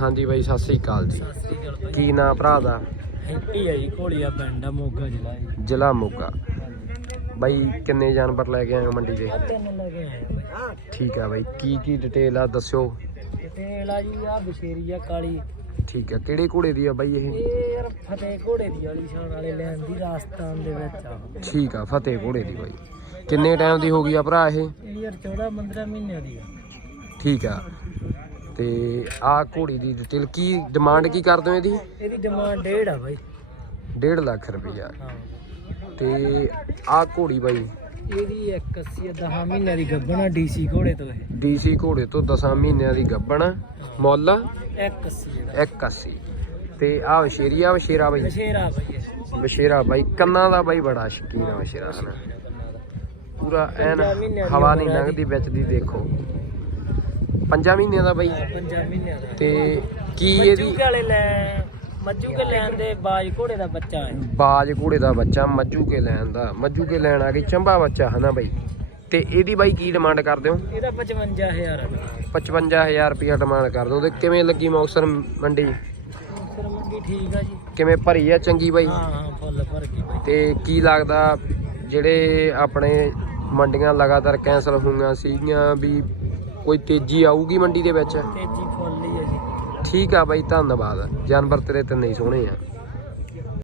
ਹਾਂਜੀ ਬਾਈ ਸਤਿ ਸ੍ਰੀ ਅਕਾਲ ਜੀ। ਕੀ ਨਾਂ ਭਰਾ ਦਾ? ਹੈਪੀ ਹੈ ਜੀ ਘੋੜੀਆ ਪਿੰਡ ਆ ਮੋਗਾ ਜ਼ਿਲ੍ਹਾ ਜੀ। ਜ਼ਿਲ੍ਹਾ ਮੋਗਾ। ਬਾਈ ਕਿੰਨੇ ਜਾਨਵਰ ਲੈ ਕੇ ਆਏ ਹੋ ਮੰਡੀ ਦੇ? ਆ ਤਿੰਨ ਲੱਗੇ ਆਏ ਆ ਬਾਈ। ਠੀਕ ਆ ਬਾਈ ਕੀ ਕੀ ਡਿਟੇਲ ਆ ਦੱਸਿਓ? ਤੇ ਲਾ ਜੀ ਆ ਬਸ਼ੇਰੀ ਆ ਕਾਲੀ। ਠੀਕ ਆ ਕਿਹੜੇ ਘੋੜੇ ਦੀ ਆ ਬਾਈ ਇਹ? ਇਹ ਯਾਰ ਫਤਿਹ ਘੋੜੇ ਦੀ ਵਾਲੀ ਸ਼ਾਨ ਵਾਲੇ ਲੈਣ ਦੀ ਰਾਜਸਥਾਨ ਦੇ ਵਿੱਚ ਆ। ਠੀਕ ਆ ਫਤਿਹ ਘੋੜੇ ਦੀ ਬਾਈ। ਕਿੰਨੇ ਟਾਈਮ ਦੀ ਹੋ ਗਈ ਆ ਭਰਾ ਇਹ? ਇਹ ਯਾਰ 14 15 ਮਹੀਨਿਆਂ ਦੀ ਆ। ਠੀਕ ਆ ਤੇ ਆ ਘੋੜੀ ਦੀ ਡਿਟੇਲ ਕੀ ਡਿਮਾਂਡ ਕੀ ਕਰਦੇ ਹੋ ਇਹਦੀ? ਇਹਦੀ ਡਿਮਾਂਡ ਡੇਢ ਆ ਬਾਈ। 1.5 ਲੱਖ ਰੁਪਈਆ। ਹਾਂ। ਤੇ ਆ ਘੋੜੀ ਬਾਈ? ਇਹਦੀ 81 10 ਮਹੀਨਿਆਂ ਦੀ ਗੱਭਣਾ ਡੀਸੀ ਘੋੜੇ ਤੋਂ ਇਹ। ਡੀਸੀ ਘੋੜੇ ਤੋਂ 10 ਮਹੀਨਿਆਂ ਦੀ ਗੱਬਣ ਮੁੱਲ? 81 ਜਿਹੜਾ 81 ਤੇ ਆ ਵਸ਼ੇਰੀਆ ਵਸ਼ੇਰਾ ਬਾਈ? ਬਸ਼ੇਰਾ ਬਾਈ ਵਸ਼ੇਰਾ ਬਾਈ ਕੰਨਾਂ ਦਾ ਬਾਈ ਬੜਾ ਸ਼ਕੀਨ ਆ ਵਸ਼ੇਰਾ ਪੂਰਾ ਐਨ ਹਵਾ ਨਹੀਂ ਲੰਘਦੀ ਵਿੱਚ ਦੀ ਦੇਖੋ। ਪੰਜਾਂ ਮਹੀਨਿਆਂ ਦਾ ਬਾਈ? ਹਾਂ, ਪੰਜਾਂ ਮਹੀਨਿਆਂ ਦਾ। ਤੇ ਕੀ ਮੱਜੂ ਇਹਦੀ ਕੇ ਵਾਲੇ ਲੈ ਮੱਜੂ ਕੇ ਲੈਣ ਦੇ ਬਾਜ ਘੋੜੇ ਦਾ ਬੱਚਾ ਹੈ। ਬਾਜ ਘੋੜੇ ਦਾ ਬੱਚਾ ਮੱਜੂ ਕੇ ਲੈਣ ਦਾ। ਮੱਜੂ ਕੇ ਲੈਣ ਆ ਗਈ ਚੰਬਾ ਬੱਚਾ ਹਨਾ ਬਾਈ? ਤੇ ਇਹਦੀ ਬਾਈ ਕੀ ਡਿਮਾਂਡ ਕਰਦੇ ਹੋ? ਇਹਦਾ 55000 ਆ 55000 ਰੁਪਿਆ ਡਿਮਾਂਡ ਕਰਦੇ ਹੋ। ਤੇ ਕਿਵੇਂ ਲੱਗੀ ਮੌਕਸਰ ਮੰਡੀ? ਫਿਰ ਮੰਗੀ ਠੀਕ ਆ ਜੀ। ਕਿਵੇਂ ਭਰੀ ਆ ਚੰਗੀ ਬਾਈ? ਹਾਂ ਹਾਂ ਫੁੱਲ ਭਰ ਗਈ ਬਾਈ। ਤੇ ਕੀ ਲੱਗਦਾ ਜਿਹੜੇ ਆਪਣੇ ਮੰਡੀਆਂ ਲਗਾਤਾਰ ਕੈਂਸਲ ਹੋਈਆਂ ਸੀਗੀਆਂ ਵੀ ਕੋਈ ਤੇਜ਼ੀ ਆਊਗੀ ਮੰਡੀ ਦੇ ਵਿੱਚ? ਤੇਜੀ ਫੁੱਲ ਹੀ ਆ ਜੀ। ਠੀਕ ਆ ਬਾਈ ਧੰਨਵਾਦ। ਜਾਨਵਰ ਤੇਰੇ ਤੇ ਨਹੀਂ ਸੋਹਣੇ ਆ।